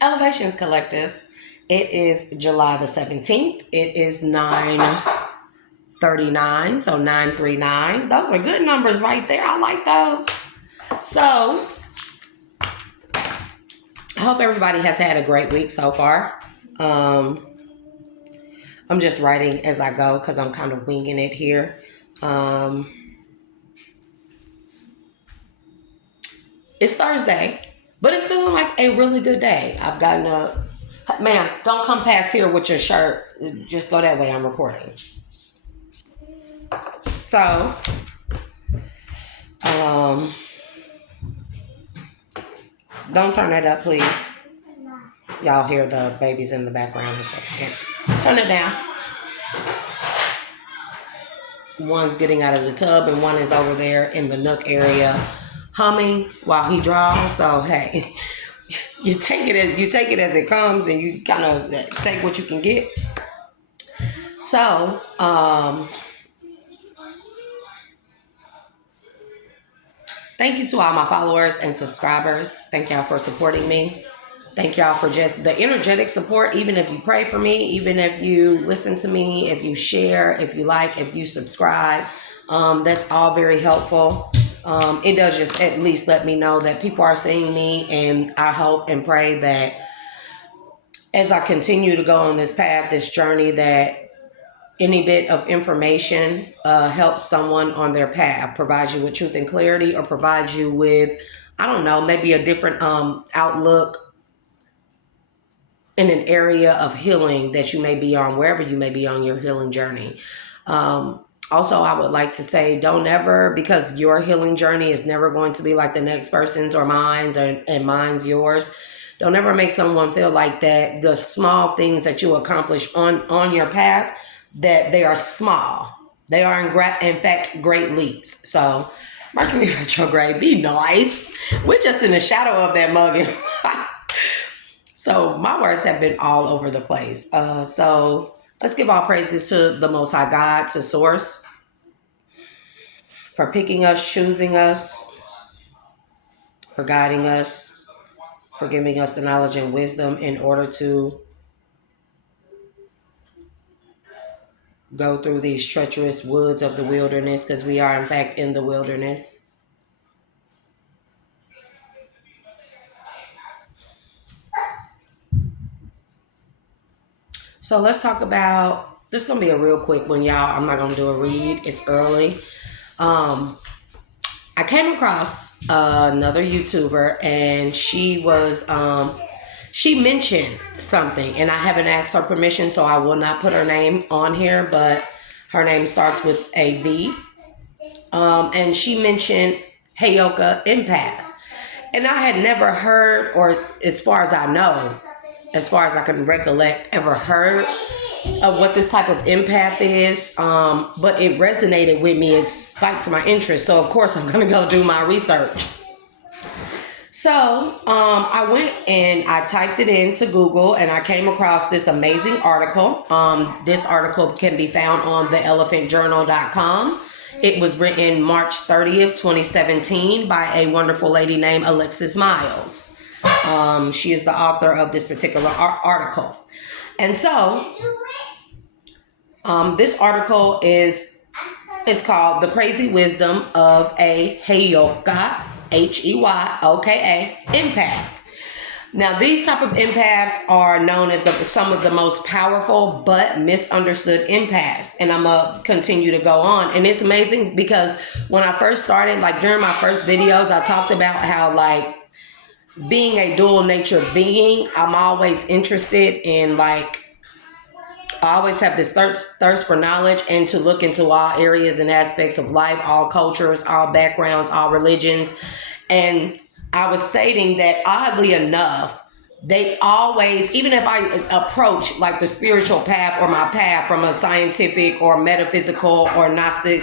Elevations Collective. It is July the 17th. It is 9:39, so 939. Those are good numbers right there. I like those. So, I hope everybody has had a great week so far. I'm just writing as I go because I'm kind of winging it here. Um, it's Thursday, but it's feeling like a really good day. I've gotten a man. Don't come past here with your shirt. Just go that way. I'm recording. So, um, don't turn that up, please. Y'all hear the babies in the background and stuff. Yeah. Turn it down. One's getting out of the tub and one is over there in the nook area humming while he draws. So hey, you take it as it comes and you kind of take what you can get. So, thank you to all my followers and subscribers. Thank y'all for supporting me. Thank y'all for just the energetic support, even if you pray for me, even if you listen to me, if you share, if you like, if you subscribe. That's all very helpful. It does just at least let me know that people are seeing me, and I hope and pray that as I continue to go on this path, this journey, that any bit of information helps someone on their path, provides you with truth and clarity, or provides you with, I don't know, maybe a different outlook in an area of healing that you may be on, wherever you may be on your healing journey. Also, I would like to say, don't ever, because your healing journey is never going to be like the next person's or mine's, and mine's yours. Don't ever make someone feel like that the small things that you accomplish on your path, that they are small. They are in fact great leaps. So, Mercury retrograde, be nice. We're just in the shadow of that mugging. So my words have been all over the place. So let's give all praises to the Most High God, to Source, for picking us, choosing us, for guiding us, for giving us the knowledge and wisdom in order to go through these treacherous woods of the wilderness, because we are in fact in the wilderness. So let's talk about, this is going to be a real quick one, y'all. I'm not going to do a read. It's early. I came across another YouTuber, and she mentioned something, and I haven't asked her permission, so I will not put her name on here, but her name starts with a V. And she mentioned Heyoka empath. And I had never heard, or as far as I know, as far as I can recollect, ever heard of what this type of empath is, but it resonated with me. It spiked my interest. So, of course, I'm going to go do my research. So, I went and I typed it into Google, and I came across this amazing article. This article can be found on theelephantjournal.com. It was written March 30th, 2017 by a wonderful lady named Alexis Miles. She is the author of this particular article. And so, this article is called The Crazy Wisdom of a Heyoka, Heyoka, empath. Now, these type of empaths are known as some of the most powerful but misunderstood empaths. And I'm going to continue to go on. And it's amazing because when I first started, like during my first videos, I talked about how, like, being a dual nature being, I'm always interested in, like, I always have this thirst for knowledge and to look into all areas and aspects of life, all cultures, all backgrounds, all religions. And I was stating that, oddly enough, they always, even if I approach like the spiritual path or my path from a scientific or metaphysical or Gnostic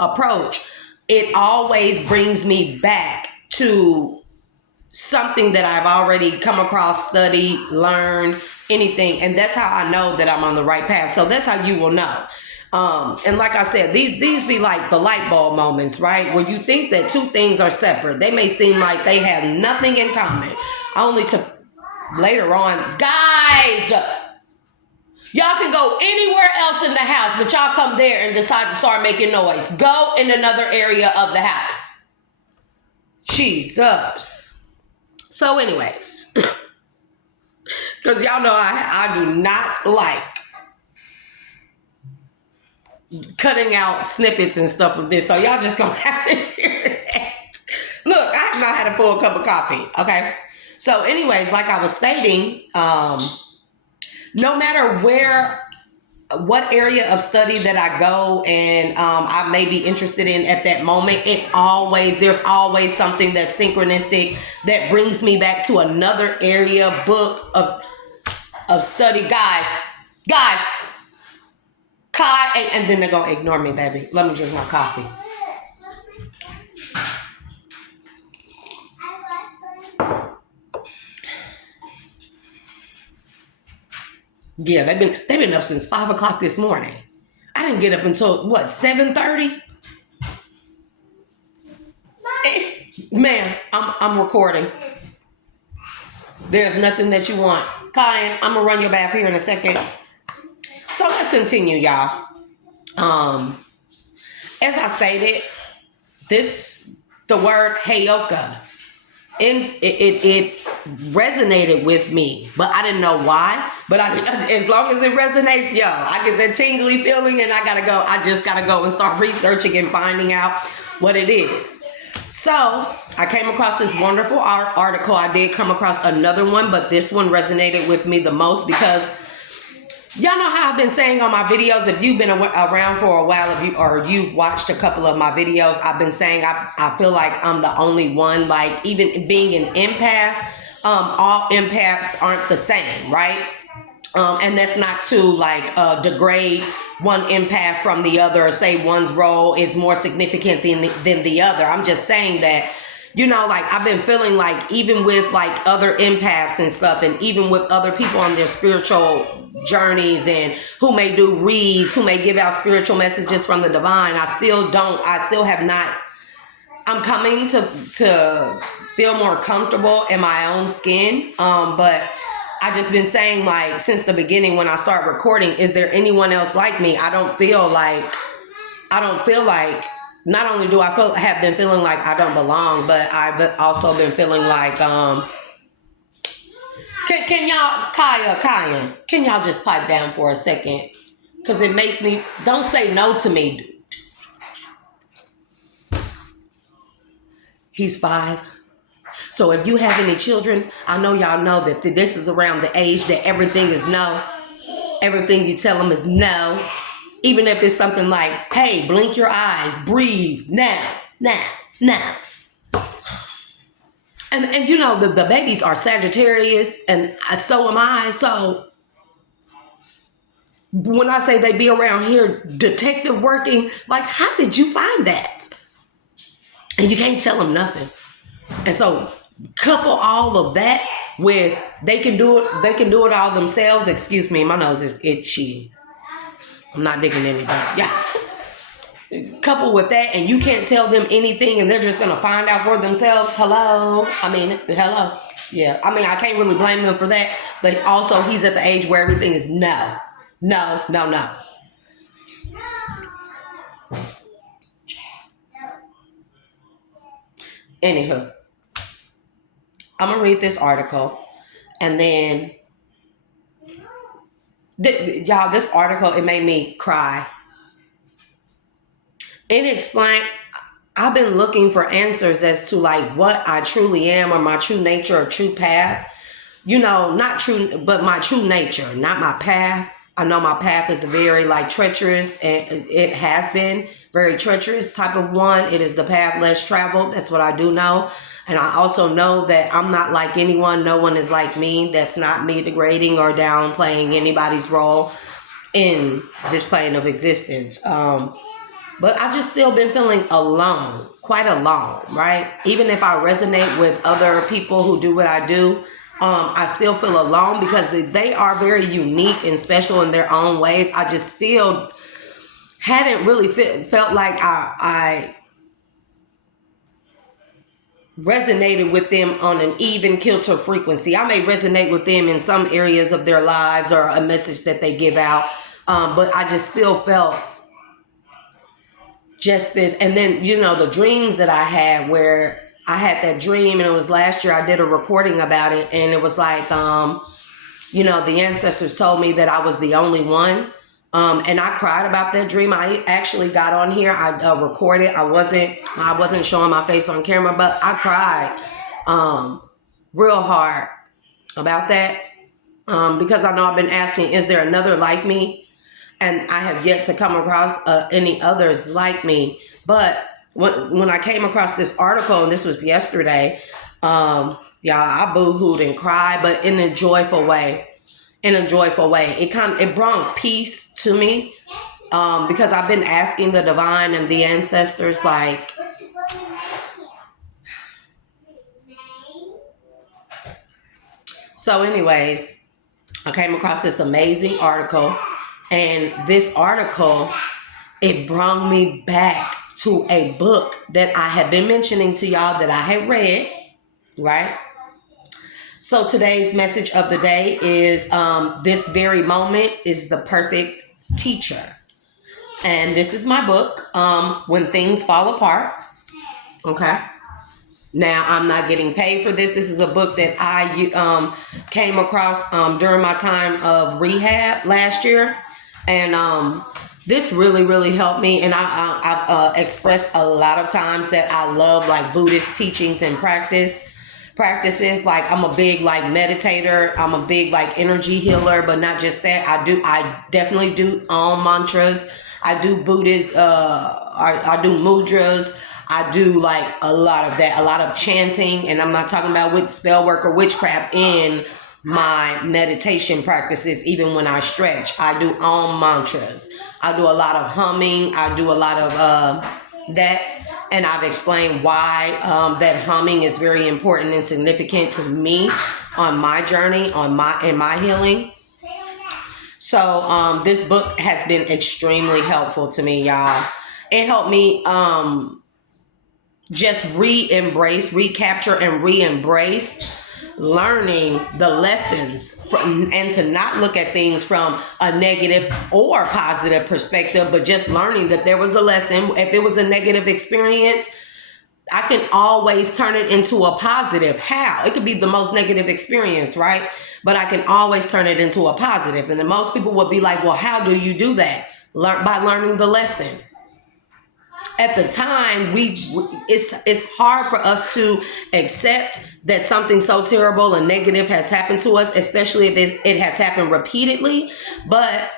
approach, it always brings me back to something that I've already come across, studied, learned, anything. And that's how I know that I'm on the right path. So that's how you will know. And like I said, these be like the light bulb moments, right? Where you think that two things are separate. They may seem like they have nothing in common. Only to later on, guys, y'all can go anywhere else in the house, but y'all come there and decide to start making noise. Go in another area of the house. Jesus. So anyways, because y'all know I do not like cutting out snippets and stuff of this. So y'all just gonna have to hear that. Look, I have not had a full cup of coffee, okay? So anyways, like I was stating, no matter what area of study that I go and I may be interested in at that moment, there's always something that's synchronistic that brings me back to another area, book of study. Guys, Kai, and then they're gonna ignore me, baby. Let me drink my coffee. Yeah, they've been up since 5 o'clock this morning. I didn't get up until what, 7:30? Man, I'm recording. There's nothing that you want. Kyan, I'm gonna run your bath here in a second. So let's continue, y'all. As I stated, the word Heyoka, it resonated with me, but I didn't know why. But as long as it resonates, yo, I get that tingly feeling, and I just gotta go and start researching and finding out what it is. So I came across this wonderful article. I did come across another one, but this one resonated with me the most because y'all know how I've been saying on my videos, if you've been around for a while, you've watched a couple of my videos, I've been saying I feel like I'm the only one, like even being an empath, all empaths aren't the same, right? And that's not to like degrade one empath from the other or say one's role is more significant than the other. I'm just saying that, you know, like I've been feeling like even with like other empaths and stuff, and even with other people on their spiritual journeys and who may do reads, who may give out spiritual messages from the divine, I'm coming to feel more comfortable in my own skin. But I just been saying, like, since the beginning when I start recording, is there anyone else like me? I don't feel like, not only do I have been feeling like I don't belong, but I've also been feeling like, can y'all, Kaya, can y'all just pipe down for a second? Because it makes me, don't say no to me. He's 5. So if you have any children, I know y'all know that this is around the age that everything is no. Everything you tell them is no. Even if it's something like, hey, blink your eyes, breathe, now. And you know, the babies are Sagittarius, and so am I. So when I say they be around here detective working, like, how did you find that? And you can't tell them nothing. And so couple all of that with they can do it all themselves. Excuse me, my nose is itchy. I'm not digging anything. Yeah. Couple with that, and you can't tell them anything, and they're just gonna find out for themselves. Hello. Yeah. I mean, I can't really blame them for that, but also he's at the age where everything is no. Anywho, I'm gonna read this article, and then y'all, this article, it made me cry. I've been looking for answers as to like what I truly am, or my true nature or true path. You know, not true, but my true nature, not my path. I know my path is very like treacherous, and it has been very treacherous type of one. It is the path less traveled. That's what I do know. And I also know that I'm not like anyone. No one is like me. That's not me degrading or downplaying anybody's role in this plane of existence. But I just still been feeling alone, quite alone, right? Even if I resonate with other people who do what I do, I still feel alone because they are very unique and special in their own ways. I just still hadn't really felt like I resonated with them on an even kilter frequency. I may resonate with them in some areas of their lives or a message that they give out, but I just still felt just this. And then, you know, the dreams that I had, where I had that dream, and it was last year, I did a recording about it, and it was like, you know, the ancestors told me that I was the only one. And I cried about that dream. I actually got on here. I recorded. I wasn't showing my face on camera, but I cried real hard about that, because I know I've been asking, is there another like me? And I have yet to come across any others like me. But when I came across this article, and this was yesterday, I boo-hooed and cried, but in a joyful way. It brought peace to me, because I've been asking the divine and the ancestors, like, so anyways, I came across this amazing article, and this article, it brought me back to a book that I had been mentioning to y'all that I had read, right? So today's message of the day is, this very moment is the perfect teacher. And this is my book, When Things Fall Apart. Okay. Now, I'm not getting paid for this. This is a book that I came across during my time of rehab last year. And this really, really helped me. And I've expressed a lot of times that I love like Buddhist teachings and practices. Like, I'm a big like meditator. I'm a big like energy healer, but not just that. I definitely do mantras. I do Buddhist, I do mudras. I do like a lot of that, a lot of chanting, and I'm not talking about with spell work or witchcraft in my meditation practices. Even when I stretch, I do mantras. I do a lot of humming. I do a lot of that. And I've explained why that humming is very important and significant to me on my journey, in my healing. So this book has been extremely helpful to me, y'all. It helped me just recapture and re-embrace learning the lessons and to not look at things from a negative or positive perspective, but just learning that there was a lesson. If it was a negative experience, I can always turn it into a positive. How? It could be the most negative experience, right? But I can always turn it into a positive. And then most people would be like, well, how do you do that? By learning the lesson. At the time, it's hard for us to accept that something so terrible and negative has happened to us, especially if it has happened repeatedly. But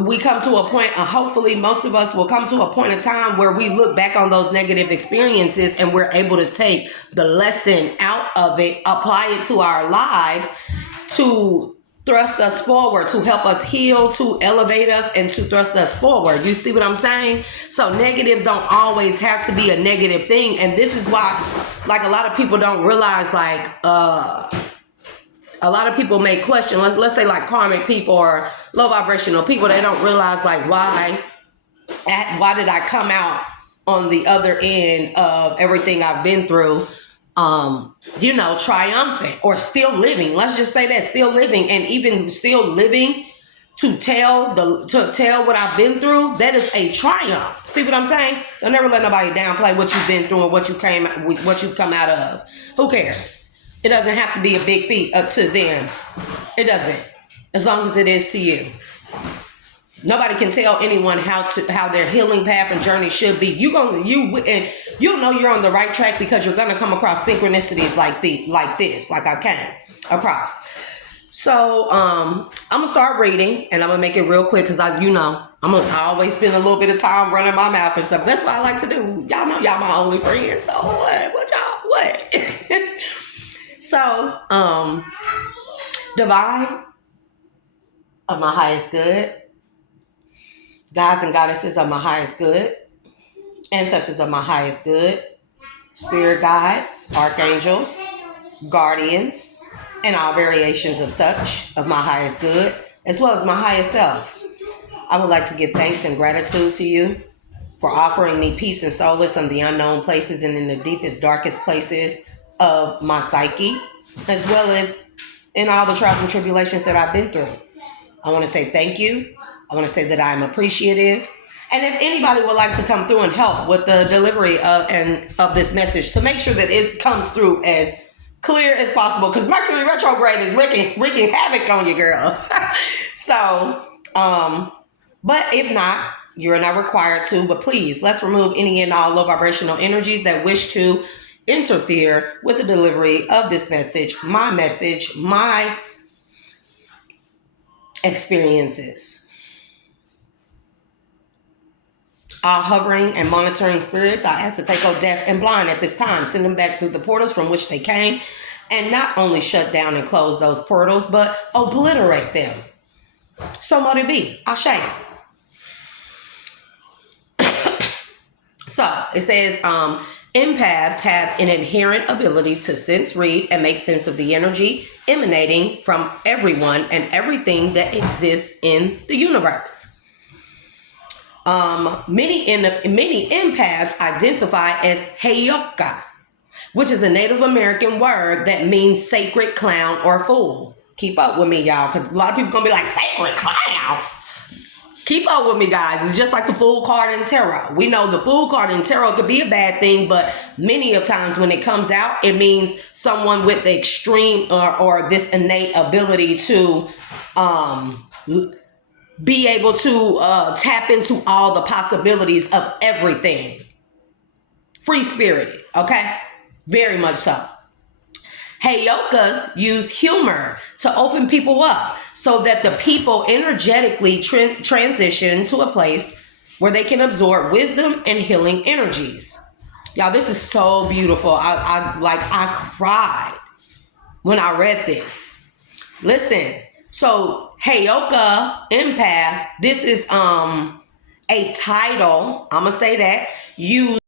we come to a point, hopefully most of us will come to a point in time where we look back on those negative experiences and we're able to take the lesson out of it, apply it to our lives, to thrust us forward, to help us heal, to elevate us, and to thrust us forward. You see what I'm saying? So negatives don't always have to be a negative thing. And this is why, like, a lot of people don't realize, like, a lot of people may question, let's say like karmic people or low vibrational people, they don't realize like why did I come out on the other end of everything I've been through, triumphant or still living. Let's just say that, still living, and even still living to tell what I've been through. That is a triumph. See what I'm saying? Don't never let nobody downplay what you've been through and what you've come out of. Who cares? It doesn't have to be a big feat to them. It doesn't, as long as it is to you. Nobody can tell anyone how their healing path and journey should be. You'll know you're on the right track because you're gonna come across synchronicities like this, like I came across. So I'm gonna start reading, and I'm gonna make it real quick because I always spend a little bit of time running my mouth and stuff. That's what I like to do. Y'all know y'all my only friends. So what? So divine of my highest good, gods and goddesses of my highest good, ancestors of my highest good, spirit guides, archangels, guardians, and all variations of such of my highest good, as well as my highest self. I would like to give thanks and gratitude to you for offering me peace and solace in the unknown places and in the deepest, darkest places of my psyche, as well as in all the trials and tribulations that I've been through. I want to say thank you. I want to say that I'm appreciative. And if anybody would like to come through and help with the delivery of this message, to make sure that it comes through as clear as possible, because Mercury retrograde is wreaking havoc on you, girl. So, but if not, you're not required to. But please, let's remove any and all low vibrational energies that wish to interfere with the delivery of this message, my experiences. All hovering and monitoring spirits, I ask that they go deaf and blind at this time. Send them back through the portals from which they came, and not only shut down and close those portals, but obliterate them. So mote it be. Ashe. So it says, empaths have an inherent ability to sense, read, and make sense of the energy emanating from everyone and everything that exists in the universe. Many empaths identify as Heyoka, which is a Native American word that means sacred clown or fool. Keep up with me, y'all, because a lot of people gonna be like, sacred clown. Keep up with me, guys. It's just like the Fool card in tarot. We know the Fool card in tarot could be a bad thing, but many of times when it comes out, it means someone with the extreme or this innate ability to be able to tap into all the possibilities of everything. Free spirited, okay? Very much so. Heyokas use humor to open people up so that the people energetically transition to a place where they can absorb wisdom and healing energies. Y'all, this is so beautiful. I cried when I read this. Listen, so Heyoka empath, this is a title, I'm gonna say that, used